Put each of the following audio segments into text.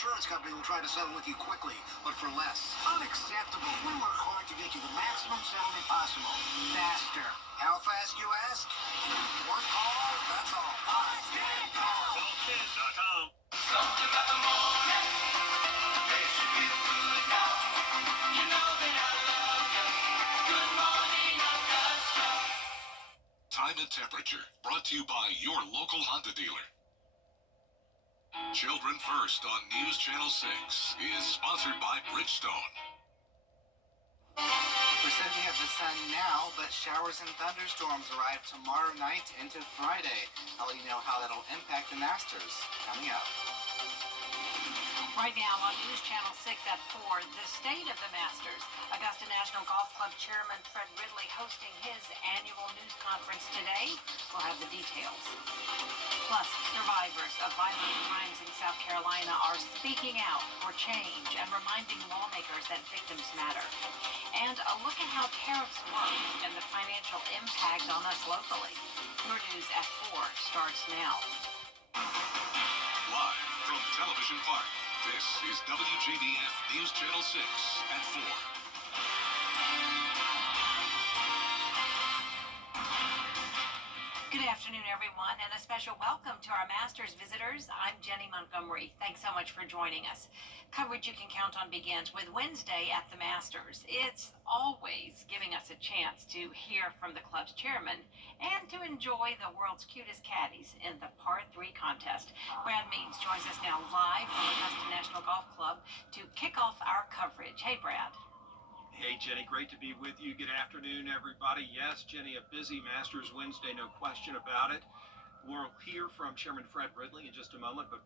insurance company will try to settle with you quickly, but for less. Unacceptable. We work hard to get you the maximum settlement possible. Faster. How fast, you ask? Work hard, that's all. WJBF.com. Something about the morning makes you feel good now. You know that I love you. Good morning, Augusta. Time and temperature, brought to you by your local Honda dealer. Children First on News Channel 6 is sponsored by Bridgestone. We're said we have the sun now, but showers and thunderstorms arrive tomorrow night into Friday. I'll let you know how that'll impact the Masters coming up. Right now on News Channel 6 at 4, the state of the Masters. Augusta National Golf Club Chairman Fred Ridley hosting his annual news conference today. We'll have the details. Plus, survivors of violent crimes in South Carolina are speaking out for change and reminding lawmakers that victims matter. And a look at how tariffs work and the financial impact on us locally. Your news at 4 starts now. Live from Television Park, this is WJBF News Channel 6 at 4. Good afternoon, everyone, and a special welcome to our Masters visitors. I'm Jenny Montgomery. Thanks so much for joining us. Coverage you can count on begins with Wednesday at the Masters. It's always giving us a chance to hear from the club's chairman and to enjoy the world's cutest caddies in the par 3 contest. Brad Means joins us now live from Augusta National Golf Club to kick off our coverage. Hey, Brad. Hey, Jenny, great to be with you. Good afternoon, everybody. Yes, Jenny, a busy Masters Wednesday, no question about it. We'll hear from Chairman Fred Ridley in just a moment, but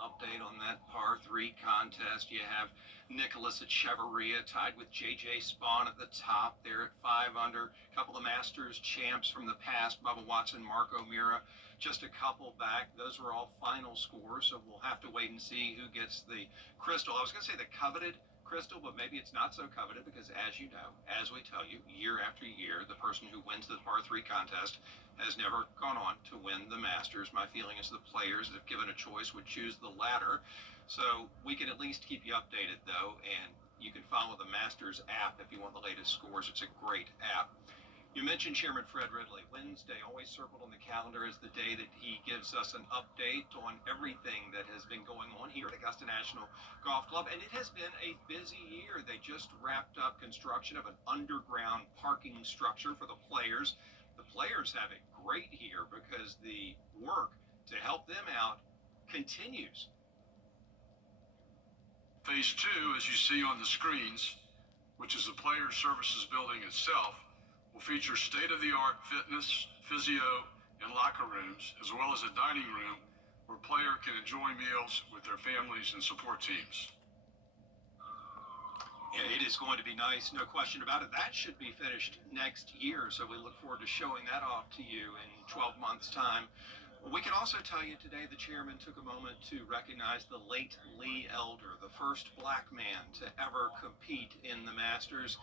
update on that par 3 contest. You have Nicholas Echeverria tied with J.J. Spawn at the top there at 5 under. A couple of Masters champs from the past, Bubba Watson, Marco Mira, just a couple back. Those were all final scores, so we'll have to wait and see who gets the crystal. I was going to say the coveted crystal, but maybe it's not so coveted because, as you know, as we tell you, year after year, the person who wins the par 3 contest has never gone on to win the Masters. My feeling is the players, if given a choice, would choose the latter. So we can at least keep you updated, though, and you can follow the Masters app if you want the latest scores. It's a great app. You mentioned Chairman Fred Ridley. Wednesday, always circled on the calendar, is the day that he gives us an update on everything that has been going on here at Augusta National Golf Club. And it has been a busy year. They just wrapped up construction of an underground parking structure for the players. The players have it great here because the work to help them out continues. Phase 2, as you see on the screens, which is the Player Services building itself, will feature state-of-the-art fitness, physio, and locker rooms, as well as a dining room where player can enjoy meals with their families and support teams. Yeah, it is going to be nice, no question about it. That should be finished next year, so we look forward to showing that off to you in 12 months' time. We can also tell you today the chairman took a moment to recognize the late Lee Elder, the first black man to ever compete in the Masters.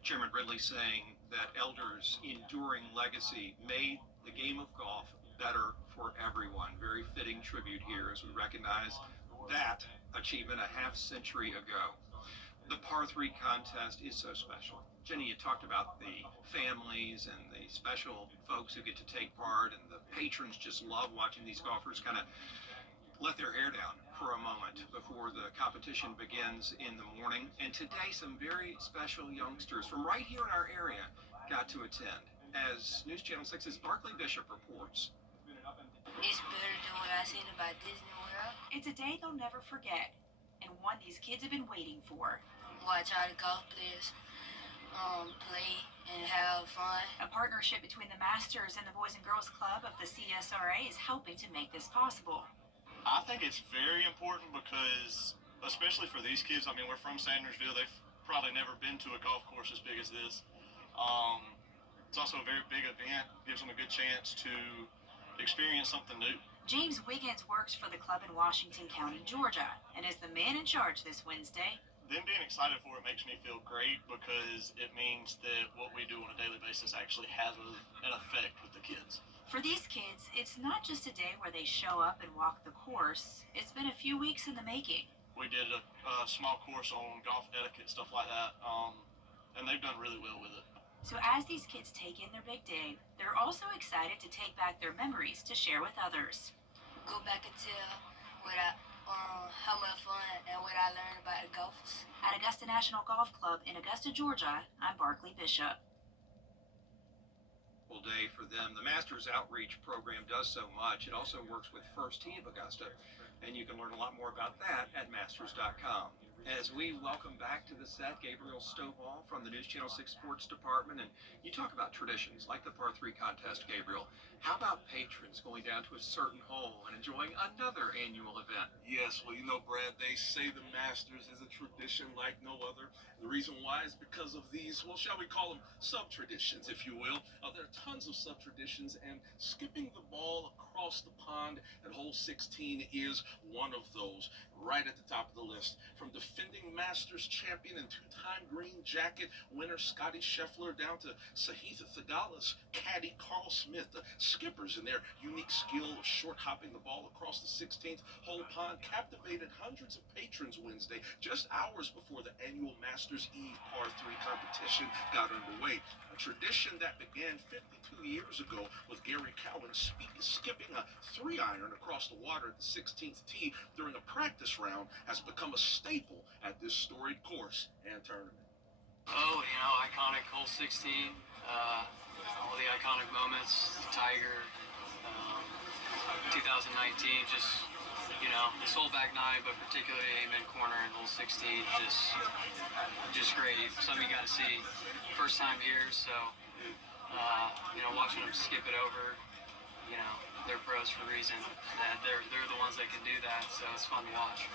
Chairman Ridley saying that Elder's enduring legacy made the game of golf better for everyone. Very fitting tribute here as we recognize that achievement a half-century ago. The par 3 contest is so special. Jenny, you talked about the families and the special folks who get to take part, and the patrons just love watching these golfers kind of let their hair down for a moment before the competition begins in the morning. And today, some very special youngsters from right here in our area got to attend. As News Channel 6's Barclay Bishop reports. It's better than what I seen about Disney World. It's a day they'll never forget, and one these kids have been waiting for. Watch all the golf players play and have fun. A partnership between the Masters and the Boys and Girls Club of the CSRA is helping to make this possible. I think it's very important because, especially for these kids, I mean, we're from Sandersville. They've probably never been to a golf course as big as this. It's also a very big event, gives them a good chance to experience something new. James Wiggins works for the club in Washington County, Georgia, and is the man in charge this Wednesday. Them being excited for it makes me feel great because it means that what we do on a daily basis actually has an effect with the kids. For these kids, it's not just a day where they show up and walk the course. It's been a few weeks in the making. We did a small course on golf etiquette, stuff like that, and they've done really well with it. So as these kids take in their big day, they're also excited to take back their memories to share with others. Go back and tell what I, how much fun and what I learned about the golfers. At Augusta National Golf Club in Augusta, Georgia, I'm Barkley Bishop. Day for them. The Masters Outreach Program does so much. It also works with First Tee of Augusta, and you can learn a lot more about that at masters.com. As we welcome back to the set Gabriel Stovall from the News Channel 6 Sports Department, and you talk about traditions like the par 3 contest, Gabriel. How about patrons going down to a certain hole and enjoying another annual event? Yes, well, you know, Brad, they say the Masters is a tradition like no other. The reason why is because of these, well, shall we call them sub-traditions, if you will. There are tons of sub-traditions, and skipping the ball across the pond at hole 16 is one of those, right at the top of the list. From defending Masters champion and two-time green jacket winner Scotty Scheffler down to Sahith Theegala's caddy Carl Smith, the skippers in their unique skill of short hopping the ball across the 16th hole pond captivated hundreds of patrons Wednesday, just hours before the annual Masters Eve par 3 competition got underway. A tradition that began 52 years ago with Gary Cowan skipping a 3-iron across the water at the 16th tee during a practice round has become a staple at this storied course and tournament. Oh, iconic hole 16, all the iconic moments, Tiger, 2019, this whole back 9, but particularly Amen Corner and hole 16, just great. Something you got to see first time here, so, watching them skip it over, they're pros for a reason, that they're the ones that can do that, so it's fun to watch.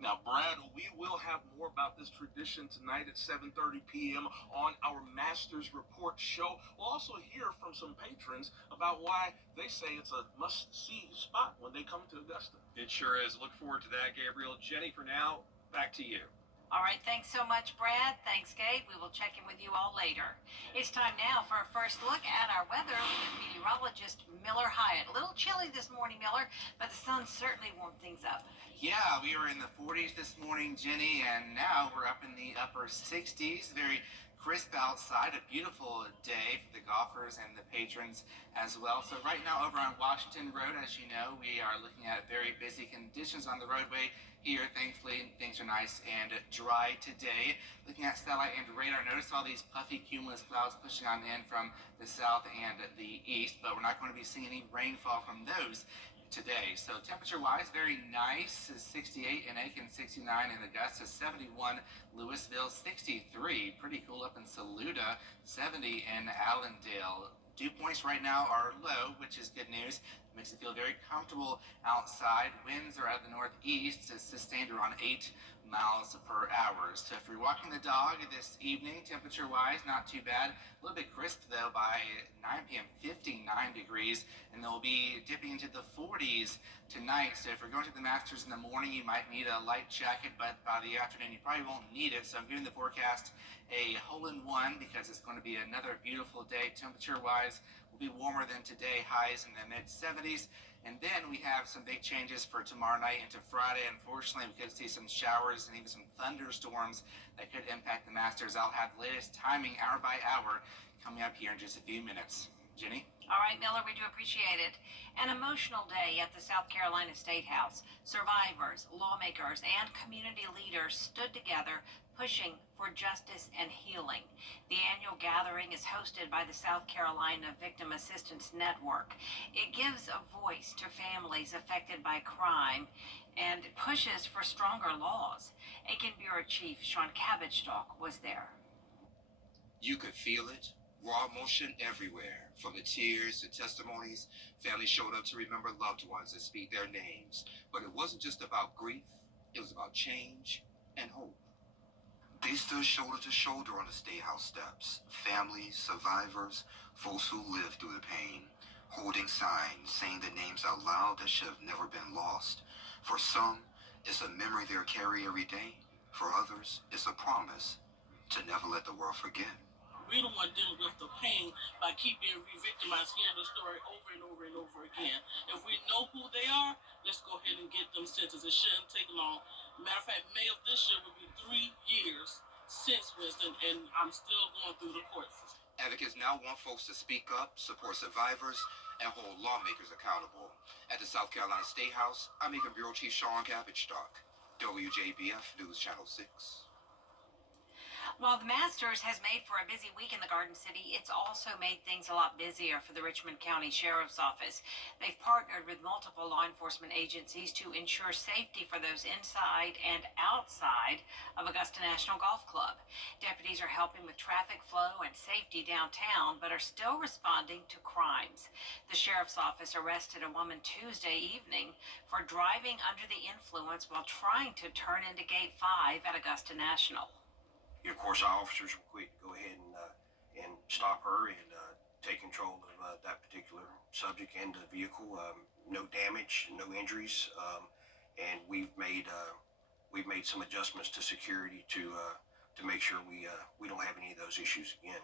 Now, Brad, we will have more about this tradition tonight at 7:30 p.m. on our Masters Report show. We'll also hear from some patrons about why they say it's a must-see spot when they come to Augusta. It sure is. Look forward to that, Gabriel. Jenny, for now, back to you. All right, thanks so much, Brad. Thanks, Gabe. We will check in with you all later. It's time now for a first look at our weather with meteorologist Miller Hyatt. A little chilly this morning, Miller, but the sun certainly warmed things up. Yeah, we were in the 40s this morning, Jenny, and now we're up in the upper 60s. Very crisp outside, a beautiful day for the golfers and the patrons as well. So right now over on Washington Road, as you know, we are looking at very busy conditions on the roadway here. Thankfully, things are nice and dry today. Looking at satellite and radar, notice all these puffy cumulus clouds pushing on in from the south and the east, but we're not going to be seeing any rainfall from those today. So temperature-wise, very nice. Is 68 in Aiken, 69 in Augusta, 71 Louisville, 63. Pretty cool up in Saluda, 70 in Allendale. Dew points right now are low, which is good news. Makes it feel very comfortable outside. Winds are out of the northeast, sustained around 8 miles per hour. So if you're walking the dog this evening, temperature-wise, not too bad. A little bit crisp, though, by 9 p.m., 59 degrees, and they'll be dipping into the 40s tonight. So if you're going to the Masters in the morning, you might need a light jacket, but by the afternoon, you probably won't need it. So I'm giving the forecast a hole-in-one because it's going to be another beautiful day. Temperature-wise, will be warmer than today, highs in the mid-70s. And then we have some big changes for tomorrow night into Friday. Unfortunately, we could see some showers and even some thunderstorms that could impact the Masters. I'll have the latest timing hour by hour coming up here in just a few minutes. Jenny? All right, Miller, we do appreciate it. An emotional day at the South Carolina State House. Survivors, lawmakers, and community leaders stood together pushing for justice and healing. The annual gathering is hosted by the South Carolina Victim Assistance Network. It gives a voice to families affected by crime and pushes for stronger laws. Aiken Bureau Chief Sean Cabbage-Stalk was there. You could feel it. Raw emotion everywhere. From the tears to testimonies, families showed up to remember loved ones and speak their names. But it wasn't just about grief. It was about change and hope. They stood shoulder to shoulder on the State House steps. Families, survivors, folks who lived through the pain, holding signs, saying the names out loud that should have never been lost. For some, it's a memory they'll carry every day. For others, it's a promise to never let the world forget. We don't want to deal with the pain by keep being re-victimized, hearing the story over and over and over again. If we know who they are, let's go ahead and get them sentenced. It shouldn't take long. Matter of fact, May of this year will be 3 years since Winston, and I'm still going through the court system. Advocates now want folks to speak up, support survivors, and hold lawmakers accountable. At the South Carolina State House, I'm Macon Bureau Chief Sean Cabbage-Stark, WJBF News Channel 6. While the Masters has made for a busy week in the Garden City, it's also made things a lot busier for the Richmond County Sheriff's Office. They've partnered with multiple law enforcement agencies to ensure safety for those inside and outside of Augusta National Golf Club. Deputies are helping with traffic flow and safety downtown, but are still responding to crimes. The Sheriff's Office arrested a woman Tuesday evening for driving under the influence while trying to turn into Gate 5 at Augusta National. Of course, our officers were quick to go ahead and stop her and take control of that particular subject and the vehicle. No damage, no injuries, and we've made some adjustments to security to make sure we don't have any of those issues again.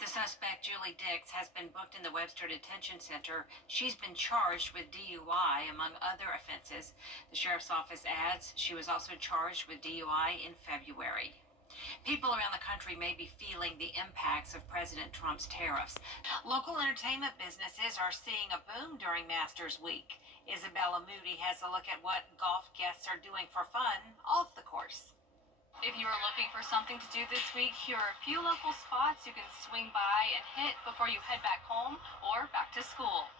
The suspect, Julie Dix, has been booked in the Webster Detention Center. She's been charged with DUI, among other offenses. The Sheriff's Office adds she was also charged with DUI in February. People around the country may be feeling the impacts of President Trump's tariffs. Local entertainment businesses are seeing a boom during Masters Week. Isabella Moody has a look at what golf guests are doing for fun off the course. If you are looking for something to do this week, here are a few local spots you can swing by and hit before you head back home or back to school.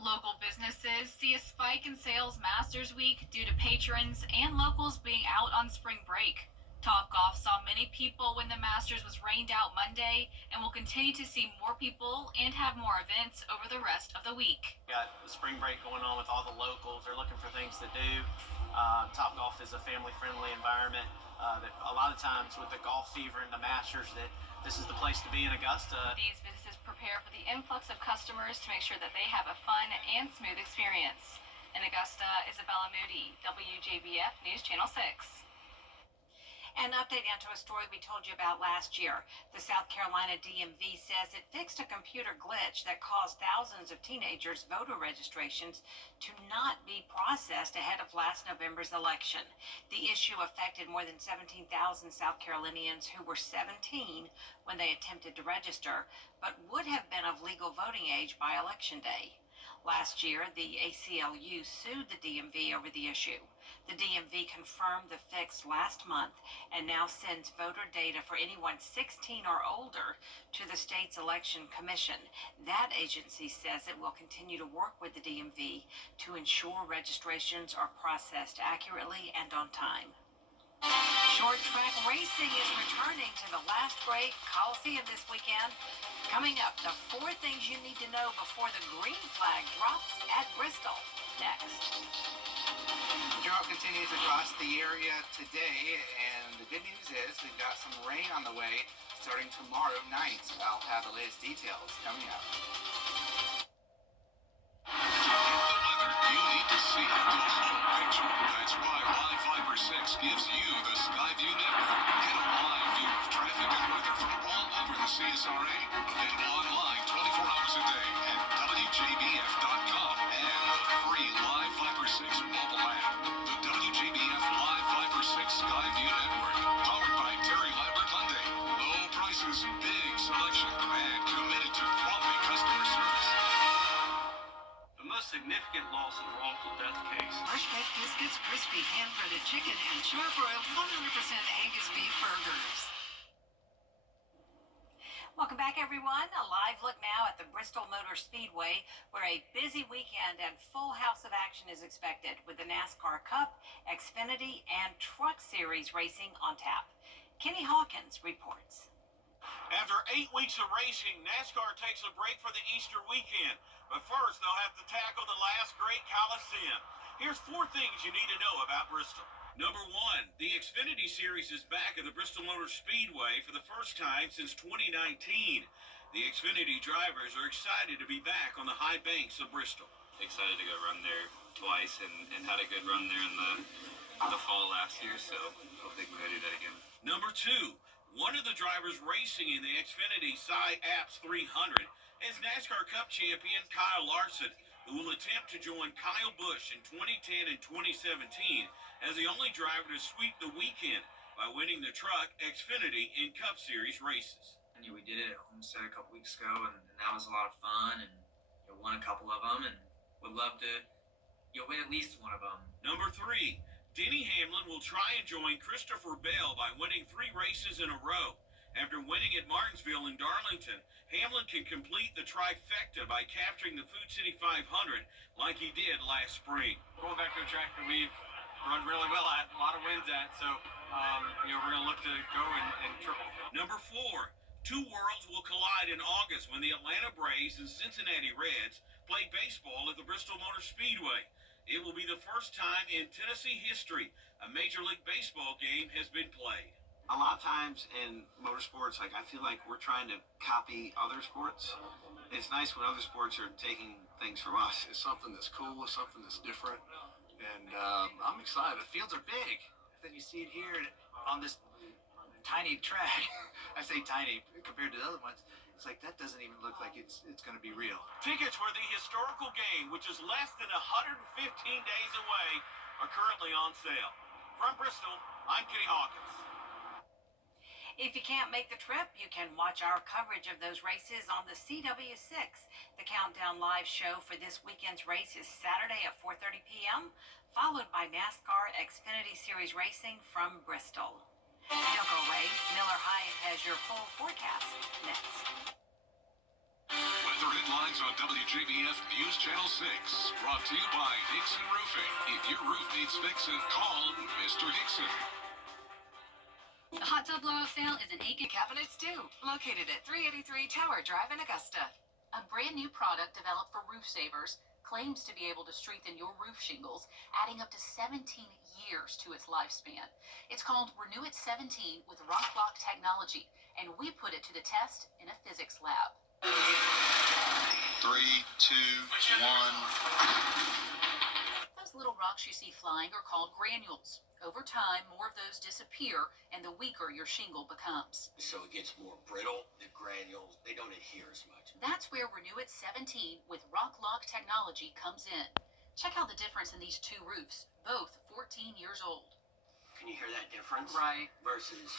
Local businesses see a spike in sales Masters Week due to patrons and locals being out on spring break. Topgolf saw many people when the Masters was rained out Monday and will continue to see more people and have more events over the rest of the week. Got the spring break going on with all the locals. They're looking for things to do. Topgolf is a family-friendly environment. That a lot of times with the golf fever and the Masters, that this is the place to be in Augusta. These businesses prepare for the influx of customers to make sure that they have a fun and smooth experience. In Augusta, Isabella Moody, WJBF News Channel 6. An update now to a story we told you about last year. The South Carolina DMV says it fixed a computer glitch that caused thousands of teenagers' voter registrations to not be processed ahead of last November's election. The issue affected more than 17,000 South Carolinians who were 17 when they attempted to register, but would have been of legal voting age by Election Day. Last year, the ACLU sued the DMV over the issue. The DMV confirmed the fix last month and now sends voter data for anyone 16 or older to the state's election commission. That agency says it will continue to work with the DMV to ensure registrations are processed accurately and on time. Short track racing is returning to the last great Coliseum this weekend. Coming up, the 4 things you need to know before the green flag drops at Bristol. Next. The drought continues across the area today, and the good news is we've got some rain on the way starting tomorrow night. I'll have the latest details coming up. To get the weather you need to see the whole picture. That's why Live Fiber 6 gives you the Skyview network. Get a live view of traffic and weather from all over the CSRA. Available online 24 hours a day at WJBF.com and the free Live Fiber 6 mobile app. The WJBF Live Fiber 6 Skyview network. Powered by Terry Lambert Hyundai. Low prices, big selection, and committed to quality customer service. The most significant loss in the wrongful death case. Fresh baked biscuits, crispy hand-breaded chicken, and sharp-broiled 100% Angus beef burgers. Welcome back, everyone. A live look now at the Bristol Motor Speedway, where a busy weekend and full house of action is expected with the NASCAR Cup, Xfinity, and Truck Series racing on tap. Kenny Hawkins reports. After 8 weeks of racing, NASCAR takes a break for the Easter weekend. But first, they'll have to tackle the last great Coliseum. Here's 4 things you need to know about Bristol. Number 1, the Xfinity Series is back at the Bristol Motor Speedway for the first time since 2019. The Xfinity drivers are excited to be back on the high banks of Bristol. Excited to go run there twice and had a good run there in the fall last year, so hope think we may do that again. Number 2, one of the drivers racing in the Xfinity Sci Apps 300 is NASCAR Cup champion Kyle Larson, who will attempt to join Kyle Busch in 2010 and 2017 as the only driver to sweep the weekend by winning the Truck, Xfinity, and Cup Series races. We did it at Homestead a couple weeks ago, and that was a lot of fun, and won a couple of them, and would love to win at least one of them. Number 3, Denny Hamlin will try and join Christopher Bell by winning 3 races in a row. After winning at Martinsville and Darlington, Hamlin can complete the trifecta by capturing the Food City 500 like he did last spring. Going back to a track that we've run really well at, a lot of wins at, so we're going to look to go and triple. Number 4, 2 worlds will collide in August when the Atlanta Braves and Cincinnati Reds play baseball at the Bristol Motor Speedway. It will be the first time in Tennessee history a Major League Baseball game has been played. A lot of times in motorsports, I feel like we're trying to copy other sports. It's nice when other sports are taking things from us. It's something that's cool, it's something that's different, and I'm excited. The fields are big. Then you see it here on this tiny track. I say tiny compared to the other ones. It's like that doesn't even look like it's going to be real. Tickets for the historical game, which is less than 115 days away, are currently on sale. From Bristol, I'm Kenny Hawkins. If you can't make the trip, you can watch our coverage of those races on the CW6. The Countdown Live show for this weekend's race is Saturday at 4:30 p.m., followed by NASCAR Xfinity Series racing from Bristol. Don't go away. Miller Hyatt has your full forecast next. Weather headlines on WJBF News Channel 6. Brought to you by Hickson Roofing. If your roof needs fixing, call Mr. Hickson. The hot tub blowout sale is in Aiken Cabinets too, located at 383 Tower Drive in Augusta. A brand new product developed for roof savers claims to be able to strengthen your roof shingles, adding up to 17 years to its lifespan. It's called Renew It 17 with Rock Lock technology, and we put it to the test in a physics lab. 3, 2, 1. Those little rocks you see flying are called granules. Over time, more of those disappear, and the weaker your shingle becomes. So it gets more brittle, the granules, they don't adhere as much. That's where Renew It 17 with Rock Lock technology comes in. Check out the difference in these 2 roofs, both 14 years old. Can you hear that difference? Right. Versus...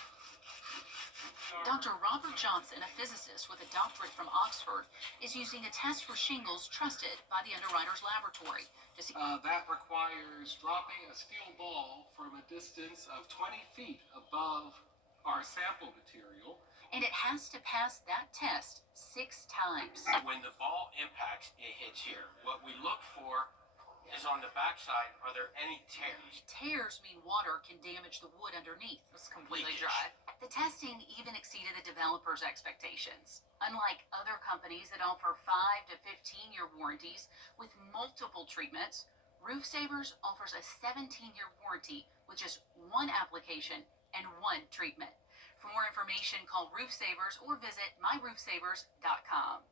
Dr. Robert Johnson, a physicist with a doctorate from Oxford, is using a test for shingles trusted by the Underwriters Laboratory. To see that requires dropping a steel ball from a distance of 20 feet above our sample material. And it has to pass that test 6 times. When the ball impacts, it hits here. What we look for is on the backside, are there any tears? Tears mean water can damage the wood underneath. It's completely dry. The testing even exceeded the developers' expectations. Unlike other companies that offer 5 to 15-year warranties with multiple treatments, Roof Savers offers a 17-year warranty with just 1 application and 1 treatment. For more information, call Roof Savers or visit myroofsavers.com.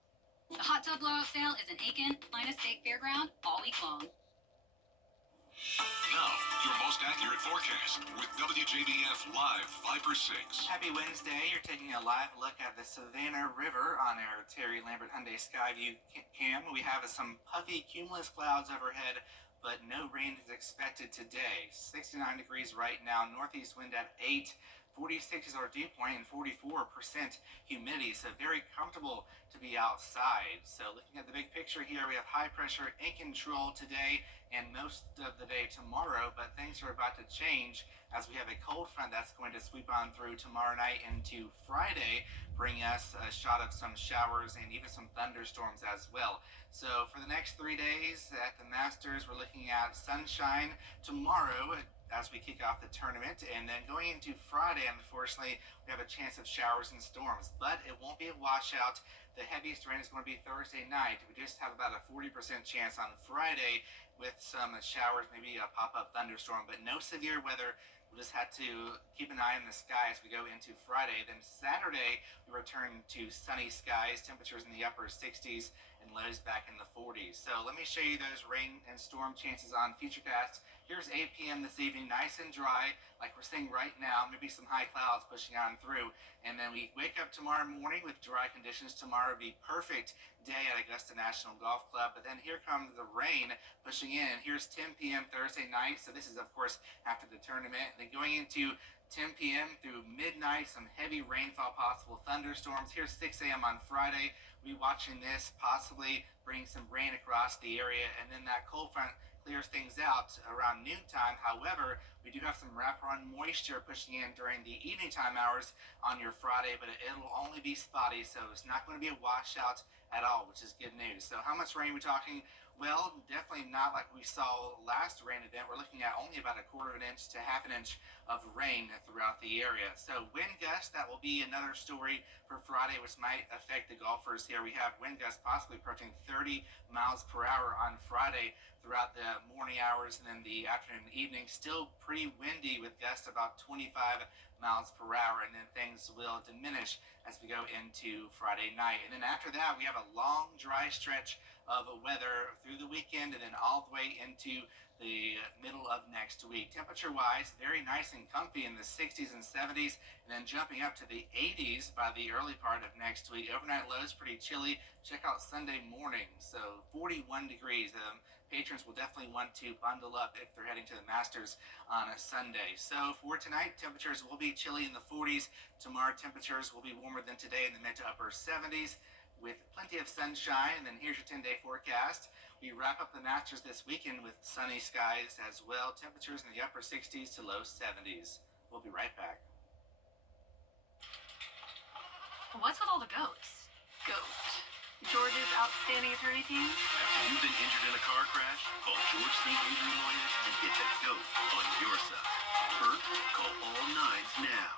The hot tub blowout sale is in Aiken, Atlanta State Fairground, all week long. Now, your most accurate forecast with WJBF Live 5 for 6. Happy Wednesday. You're taking a live look at the Savannah River on our Terry Lambert Hyundai Skyview cam. We have some puffy cumulus clouds overhead, but no rain is expected today. 69 degrees right now, northeast wind at 8. 46 is our dew point and 44% humidity, so very comfortable to be outside. So looking at the big picture here, we have high pressure in control today and most of the day tomorrow, but things are about to change as we have a cold front that's going to sweep on through tomorrow night into Friday, bringing us a shot of some showers and even some thunderstorms as well. So for the next 3 days at the Masters, we're looking at sunshine tomorrow as we kick off the tournament, and then going into Friday, unfortunately, we have a chance of showers and storms, but it won't be a washout. The heaviest rain is going to be Thursday night. We just have about a 40% chance on Friday with some showers, maybe a pop-up thunderstorm, but no severe weather. We'll just have to keep an eye on the sky as we go into Friday. Then Saturday, we return to sunny skies, temperatures in the upper 60s, and lows back in the 40s. So let me show you those rain and storm chances on Futurecast. Here's 8 p.m. this evening, nice and dry, like we're seeing right now, maybe some high clouds pushing on through. And then we wake up tomorrow morning with dry conditions. Tomorrow will be perfect day at Augusta National Golf Club. But then here comes the rain pushing in. Here's 10 p.m. Thursday night. So this is, of course, after the tournament. Then going into 10 p.m. through midnight, some heavy rainfall, possible thunderstorms. Here's 6 a.m. on Friday. We watching this possibly bring some rain across the area. And then that cold front clears things out around noontime. However, we do have some wraparound moisture pushing in during the evening time hours on your Friday, but it'll only be spotty, so it's not going to be a washout at all, which is good news. So how much rain are we talking? Well, definitely not like we saw last rain event. We're looking at only about 1/4 inch to 1/2 inch of rain throughout the area. So wind gusts, that will be another story for Friday, which might affect the golfers here. We have wind gusts possibly approaching 30 miles per hour on Friday throughout the morning hours, and then the afternoon and evening. Still pretty windy with gusts about 25 miles per hour, and then things will diminish as we go into Friday night. And then after that, we have a long dry stretch of weather through the weekend and then all the way into the middle of next week. Temperature wise, very nice and comfy in the 60s and 70s, and then jumping up to the 80s by the early part of next week. Overnight lows pretty chilly. Check out Sunday morning, so 41 degrees. Patrons will definitely want to bundle up if they're heading to the Masters on a Sunday. So for tonight, temperatures will be chilly in the 40s. Tomorrow, temperatures will be warmer than today in the mid to upper 70s with plenty of sunshine. And then here's your 10-day forecast. We wrap up the Masters this weekend with sunny skies as well. Temperatures in the upper 60s to low 70s. We'll be right back. What's with all the goats? Goat. George's outstanding attorney team? Have you been injured in a car crash? Call George C. Injury Lawyers and get that GOAT on your side. Hurt? Call all nines now.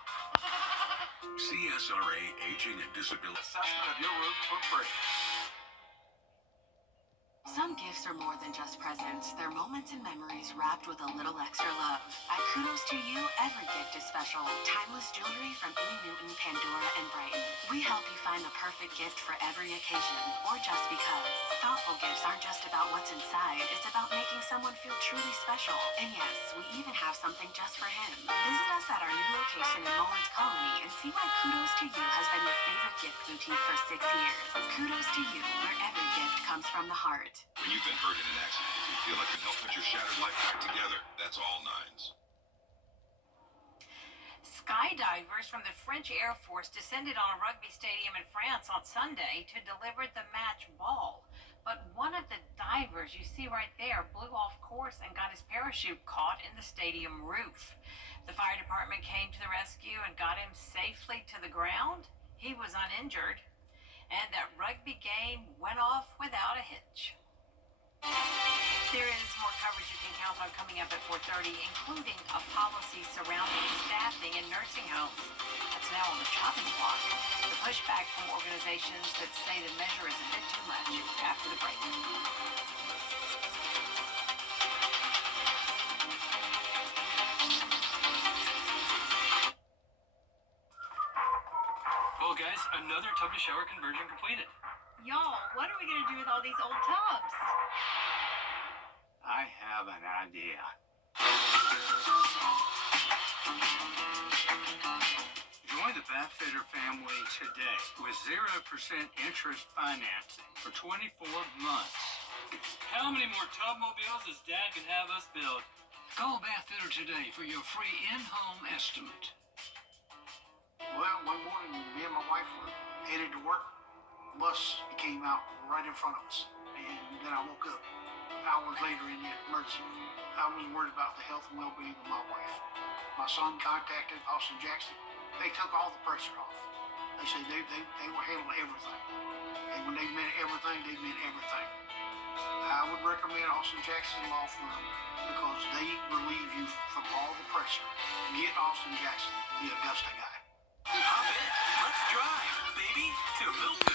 CSRA Aging and Disability. Assessment of your roof for free. Some gifts are more than just presents. They're moments and memories wrapped with a little extra love. At Kudos to You, every gift is special. Timeless jewelry from E. Newton, Pandora, and Brighton. We help you find the perfect gift for every occasion, or just because. Thoughtful gifts aren't just about what's inside. It's about making someone feel truly special. And yes, we even have something just for him. Visit us at our new location in Mullins Colony and see why Kudos to You has been your favorite gift boutique for 6 years. Kudos to You, where every gift comes from the heart. When you've been hurt in an accident, if you feel like you can help put your shattered life back together, that's all nines. Skydivers from the French Air Force descended on a rugby stadium in France on Sunday to deliver the match ball. But one of the divers you see right there blew off course and got his parachute caught in the stadium roof. The fire department came to the rescue and got him safely to the ground. He was uninjured, and that rugby game went off without a hitch. There is more coverage you can count on coming up at 4:30, including a policy surrounding staffing in nursing homes. That's now on the chopping block. The pushback from organizations that say the measure is a bit too much. After the break. Well, guys, another tub to shower conversion completed. Y'all, what are we going to do with all these old tubs? I have an idea. Join the Bathfitter family today with 0% interest financing for 24 months. How many more tub mobiles does Dad can have us build? Call Bathfitter today for your free in-home estimate. Well, one morning, me and my wife were headed to work. The bus came out right in front of us. And then I woke up hours later in the emergency room. I was worried about the health and well-being of my wife. My son contacted Austin Jackson. They took all the pressure off. They said they were handling everything. And when they meant everything, they meant everything. I would recommend Austin Jackson Law Firm because they relieve you from all the pressure. Get Austin Jackson, the Augusta guy. Hop in. Let's drive, baby, to Milton